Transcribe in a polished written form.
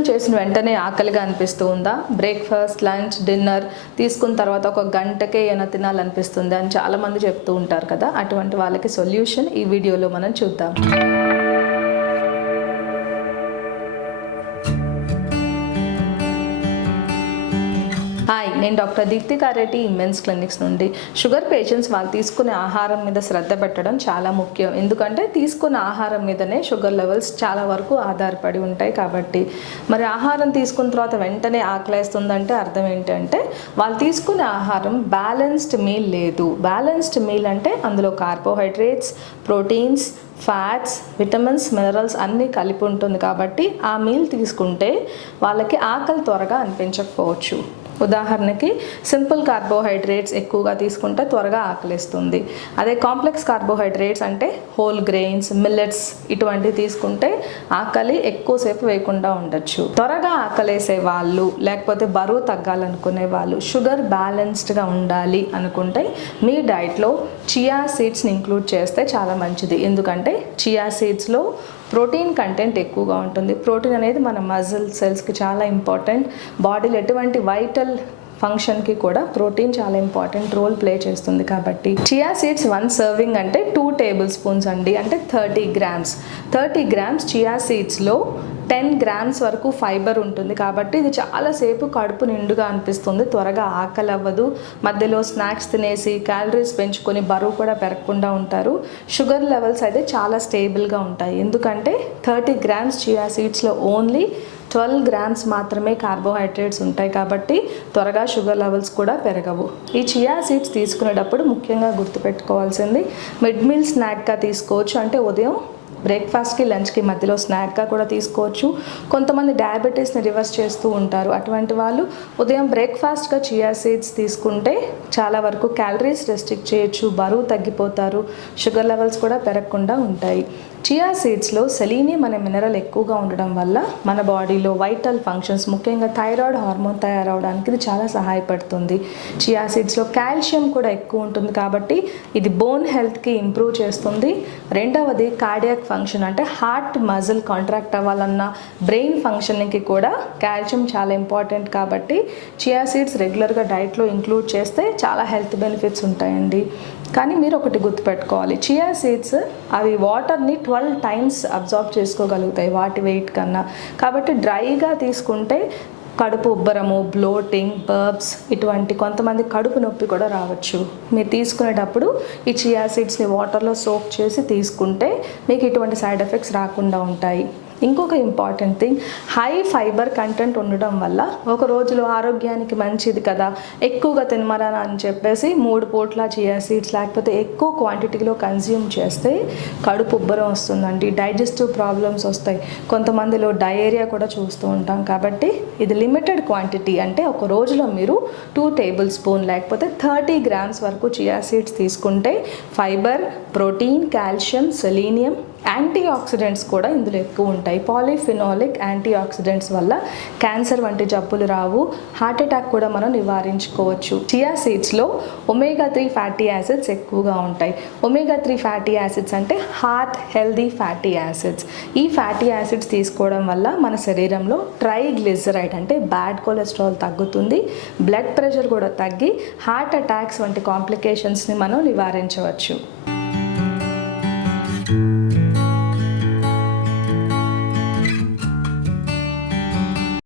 భోజనం చేసిన వెంటనే ఆకలిగా అనిపిస్తూ ఉందా? బ్రేక్ఫాస్ట్, లంచ్, డిన్నర్ తీసుకున్న తర్వాత ఒక గంటకే ఏమైనా తినాలనిపిస్తుంది అని చాలామంది చెప్తూ ఉంటారు కదా. అటువంటి వాళ్ళకి సొల్యూషన్ ఈ వీడియోలో మనం చూద్దాం. హాయ్, నేను doctor Deepti Kareddy, immense clinics నుండి. షుగర్ పేషెంట్స్ వాళ్ళు తీసుకునే ఆహారం మీద శ్రద్ధ పెట్టడం చాలా ముఖ్యం. ఎందుకంటే తీసుకునే ఆహారం మీదనే షుగర్ లెవెల్స్ చాలా వరకు ఆధారపడి ఉంటాయి కాబట్టి. మరి ఆహారం తీసుకున్న తర్వాత వెంటనే ఆకలేస్తుందంటే అర్థం ఏంటంటే వాళ్ళు తీసుకునే ఆహారం బ్యాలెన్స్డ్ మీల్ లేదు. బ్యాలెన్స్డ్ మీల్ అంటే అందులో carbohydrates, proteins, fats, vitamins, minerals అన్నీ కలిపి ఉంటుంది కాబట్టి ఆ మీల్ తీసుకుంటే వాళ్ళకి ఆకలి త్వరగా అనిపించకపోవచ్చు. ఉదాహరణకి సింపుల్ కార్బోహైడ్రేట్స్ ఎక్కువగా తీసుకుంటే త్వరగా ఆకలిస్తుంది. అదే కాంప్లెక్స్ కార్బోహైడ్రేట్స్ అంటే హోల్ గ్రెయిన్స్, మిల్లెట్స్ ఇటువంటివి తీసుకుంటే ఆకలి ఎక్కువసేపు వేయకుండా ఉండొచ్చు. త్వరగా ఆకలేసే వాళ్ళు, లేకపోతే బరువు తగ్గాలనుకునే వాళ్ళు, షుగర్ బ్యాలెన్స్డ్గా ఉండాలి అనుకుంటే మీ డైట్లో చియా సీడ్స్ని ఇంక్లూడ్ చేస్తే చాలా మంచిది. ఎందుకంటే చియా సీడ్స్లో ప్రోటీన్ కంటెంట్ ఎక్కువగా ఉంటుంది. ప్రోటీన్ అనేది మన మజిల్ సెల్స్కి చాలా ఇంపార్టెంట్. బాడీలో ఎటువంటి వైటల్ ఫంక్షన్కి కూడా ప్రోటీన్ చాలా ఇంపార్టెంట్ రోల్ ప్లే చేస్తుంది. కాబట్టి చియా సీడ్స్ 1 సర్వింగ్ అంటే 2 టేబుల్ స్పూన్స్ అండి, అంటే 30 గ్రామ్స్. 30 గ్రామ్స్ చియా సీడ్స్లో 10 గ్రామ్స్ వరకు ఫైబర్ ఉంటుంది కాబట్టి ఇది చాలాసేపు కడుపు నిండుగా అనిపిస్తుంది, త్వరగా ఆకలి అవ్వదు. మధ్యలో స్నాక్స్ తినేసి క్యాలరీస్ పెంచుకొని బరువు కూడా పెరగకుండా ఉంటారు. షుగర్ లెవెల్స్ అయితే చాలా స్టేబుల్గా ఉంటాయి. ఎందుకంటే 30 గ్రామ్స్ చియా సీడ్స్లో ఓన్లీ 12 గ్రామ్స్ మాత్రమే కార్బోహైడ్రేట్స్ ఉంటాయి కాబట్టి త్వరగా షుగర్ లెవెల్స్ కూడా పెరగవు. ఈ చియా సీడ్స్ తీసుకునేటప్పుడు ముఖ్యంగా గుర్తుపెట్టుకోవాల్సింది మిడ్ మీల్ స్నాక్గా తీసుకోవచ్చు. అంటే ఉదయం బ్రేక్ఫాస్ట్కి, లంచ్కి మధ్యలో స్నాక్గా కూడా తీసుకోవచ్చు. కొంతమంది డయాబెటీస్ని రివర్స్ చేస్తూ ఉంటారు. అటువంటి వాళ్ళు ఉదయం బ్రేక్ఫాస్ట్గా చియా సీడ్స్ తీసుకుంటే చాలా వరకు క్యాలరీస్ రెస్ట్రిక్ట్ చేయొచ్చు, బరువు తగ్గిపోతారు, షుగర్ లెవెల్స్ కూడా పెరగకుండా ఉంటాయి. చియా సీడ్స్లో సెలీనియం అనే మినరల్ ఎక్కువగా ఉండడం వల్ల మన బాడీలో వైటల్ ఫంక్షన్స్, ముఖ్యంగా థైరాయిడ్ హార్మోన్ తయారవడానికి ఇది చాలా సహాయపడుతుంది. చియా సీడ్స్లో కాల్షియం కూడా ఎక్కువ ఉంటుంది కాబట్టి ఇది బోన్ హెల్త్కి ఇంప్రూవ్ చేస్తుంది. రెండవది కార్డియాక్ ఫంక్షన్, అంటే హార్ట్ మజిల్ కాంట్రాక్ట్ అవ్వాలన్నా బ్రెయిన్ ఫంక్షనింగ్కి కూడా కాల్షియం చాలా ఇంపార్టెంట్ కాబట్టి చియా సీడ్స్ రెగ్యులర్గా డైట్లో ఇంక్లూడ్ చేస్తే చాలా హెల్త్ బెనిఫిట్స్ ఉంటాయండి. కానీ మీరు ఒకటి గుర్తుపెట్టుకోవాలి, చియా సీడ్స్ అవి వాటర్ని 12 టైమ్స్ అబ్జార్బ్ చేసుకోగలుగుతాయి వాటి వెయిట్ కన్నా. కాబట్టి డ్రైగా తీసుకుంటే కడుపు ఉబ్బరము, బ్లోటింగ్, బర్బ్స్ ఇటువంటి కొంతమంది కడుపు నొప్పి కూడా రావచ్చు. మీరు తీసుకునేటప్పుడు ఈ చియా సీడ్స్ని వాటర్లో సోక్ చేసి తీసుకుంటే మీకు ఇటువంటి సైడ్ ఎఫెక్ట్స్ రాకుండా ఉంటాయి. ఇంకొక important thing, high fibre content ఉండడం వల్ల ఒక రోజులో ఆరోగ్యానికి మంచిది కదా, ఎక్కువగా తినమరా అని చెప్పేసి 3 పూట్ల చియా సీడ్స్ లేకపోతే ఎక్కువ క్వాంటిటీలో కన్జ్యూమ్ చేస్తే కడుపు ఉబ్బరం వస్తుందండి, డైజెస్టివ్ ప్రాబ్లమ్స్ వస్తాయి, కొంతమందిలో డయేరియా కూడా చూస్తూ ఉంటాం. కాబట్టి ఇది లిమిటెడ్ క్వాంటిటీ, అంటే ఒక రోజులో మీరు 2 టేబుల్ స్పూన్ లేకపోతే 30 గ్రామ్స్ వరకు చియా సీడ్స్ తీసుకుంటే fibre, protein, calcium, selenium, antioxidants కూడా ఇందులో ఎక్కువ ఉంటాయి. పాలిఫినాలిక్ యాంటీ ఆక్సిడెంట్స్ వల్ల క్యాన్సర్ వంటి జబ్బులు రావు, హార్ట్ అటాక్ కూడా మనం నివారించుకోవచ్చు. చియా సీడ్స్లో ఒమేగా 3 ఫ్యాటీ యాసిడ్స్ ఎక్కువగా ఉంటాయి. ఒమేగా 3 ఫ్యాటీ యాసిడ్స్ అంటే హార్ట్ హెల్దీ ఫ్యాటీ యాసిడ్స్. ఈ ఫ్యాటీ యాసిడ్స్ తీసుకోవడం వల్ల మన శరీరంలో ట్రైగ్లిజరైడ్ అంటే బ్యాడ్ కొలెస్ట్రాల్ తగ్గుతుంది, బ్లడ్ ప్రెషర్ కూడా తగ్గి హార్ట్ అటాక్స్ వంటి కాంప్లికేషన్స్ని మనం నివారించవచ్చు.